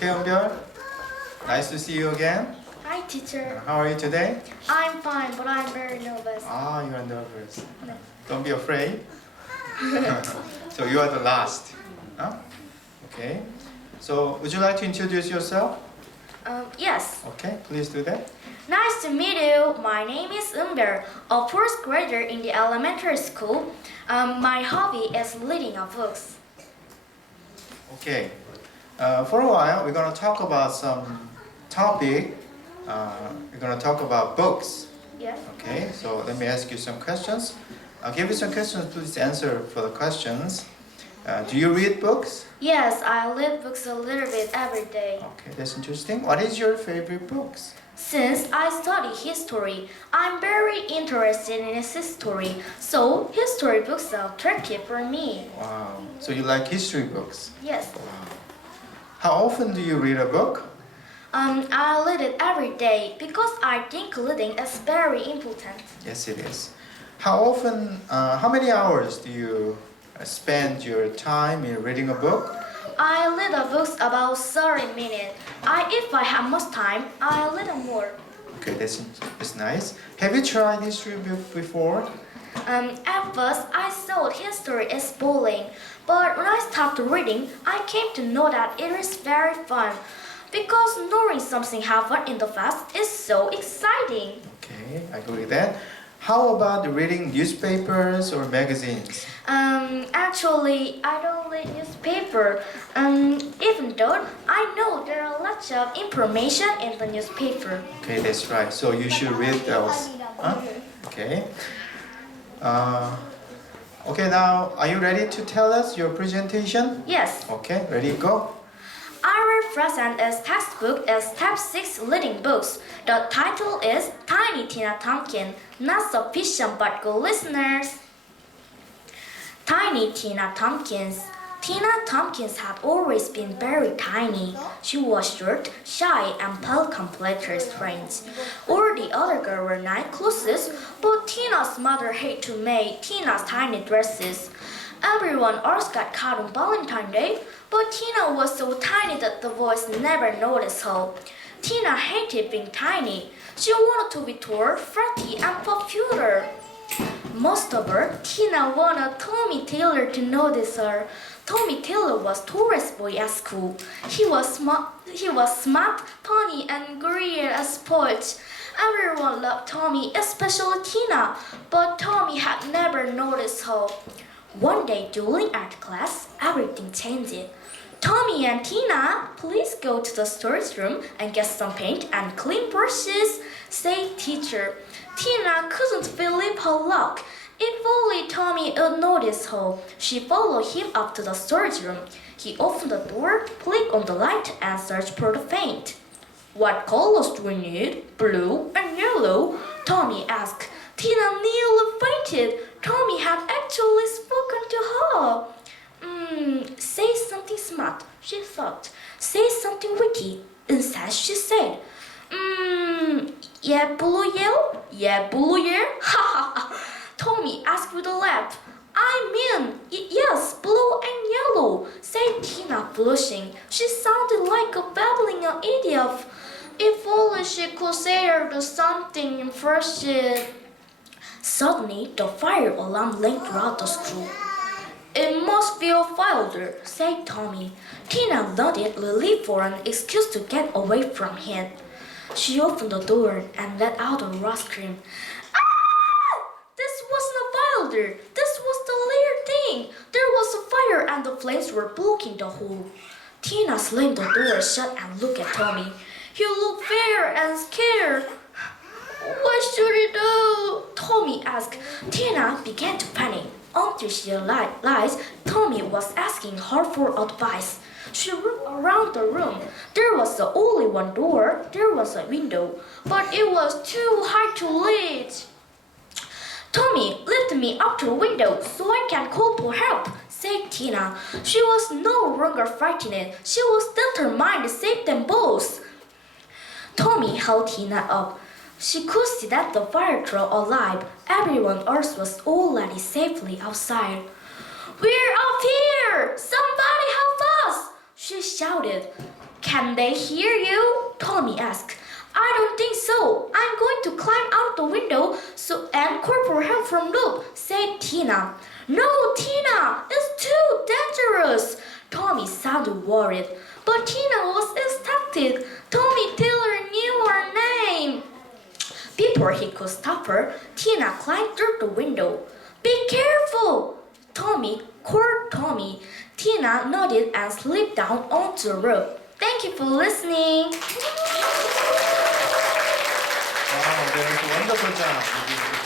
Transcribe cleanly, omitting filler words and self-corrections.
Okay, Umbyeol. Nice to see you again. Hi, teacher. How are you today? I'm fine, but I'm very nervous. Ah, you are nervous. Don't be afraid. So you are the last. Huh? Okay. So would you like to introduce yourself? Yes. Okay, please do that. Nice to meet you. My name is Umbyeol, a first grader in the elementary school. My hobby is reading books. Okay. For a while, we're going to talk about some topic. We're going to talk about books. Yes. Okay, so let me ask you some questions. I'll give you some questions. Please answer for the questions. Do you read books? Yes, I read books a little bit every day. Okay, that's interesting. What is your favorite books? Since I study history, I'm very interested in history, so history books are attractive for me. Wow. So you like history books? Yes. Wow. How often do you read a book? I read it every day because I think reading is very important. Yes, it is. How many hours do you spend your time in reading a book? I read the books about 30 minutes. If I have much time, I read more. Okay, that's nice. Have you tried history book before? At first, I thought history is boring, but when I started reading, I came to know that it is very fun. Because knowing something happened in the past is so exciting. Okay, I agree with that. How about reading newspapers or magazines? Actually, I don't read newspaper. Even though I know there are lots of information in the newspaper. Okay, that's right. So you should read those. Huh? Okay. Okay, now are you ready to tell us your presentation? Yes. Okay, ready, go. Our present is textbook is Step 6 reading books. The title is Tiny Tina Tompkins. Not sufficient but good listeners. Tiny Tina Tompkins. Tina Tompkins had always been very tiny. She was short, shy, and felt completely strange. All the other girls were nice clothes, but Tina's mother hated to make Tina's tiny dresses. Everyone else got caught on Valentine's Day, but Tina was so tiny that the boys never noticed her. Tina hated being tiny. She wanted to be tall, fatty, and popular. Most of all, Tina wanted Tommy Taylor to notice her. Tommy Taylor was tallest boy at school. He was smart, funny, and great at sports. Everyone loved Tommy, especially Tina, but Tommy had never noticed her. One day during art class, everything changed. Tommy and Tina, please go to the storage room and get some paint and clean brushes, said teacher. Tina couldn't believe her luck. If only Tommy would notice her. She followed him up to the storage room. He opened the door, clicked on the light, and searched for the paint. What colors do we need? Blue and yellow? Tommy asked. Tina nearly fainted. Tommy had actually spoken to her. Say something smart, she thought. Say something witty. Instead, she said, yeah, blue yellow? Yeah, blue yellow? Ha ha ha. Tommy asked with a laugh. Yes, blue and yellow, said Tina, blushing. She sounded like a babbling idiot. If only she could say her something impressive. Suddenly, the fire alarm rang throughout the school. It must be a fire, said Tommy. Tina nodded, relieved for an excuse to get away from him. She opened the door and let out a raw scream. Ah! This wasn't a fire. This was the real thing. There was a fire and the flames were blocking the hole. Tina slammed the door shut and looked at Tommy. He looked very and scared. What should I do? Tommy asked. Tina began to panic. Until she realized Tommy was asking her for advice. She looked around the room. There was only one door. There was a window, but it was too high to reach. Tommy, lift me up to the window so I can call for help, said Tina. She was no longer frightened. She was determined to save them both. Tommy held Tina up. She could see that the fire was alive. Everyone else was already safely outside. We're up here! Somebody help us! She shouted. Can they hear you? Tommy asked. I don't think so. I'm going to climb out the window and call for help from Luke, said Tina. No, Tina, it's too dangerous. Tommy sounded worried, but Tina was ecstatic. Tommy Taylor knew her name. Before he could stop her, Tina climbed through the window. Be careful! Tommy called Tommy. Tina nodded and slipped down onto the roof. Thank you for listening. Wow, that was a wonderful job.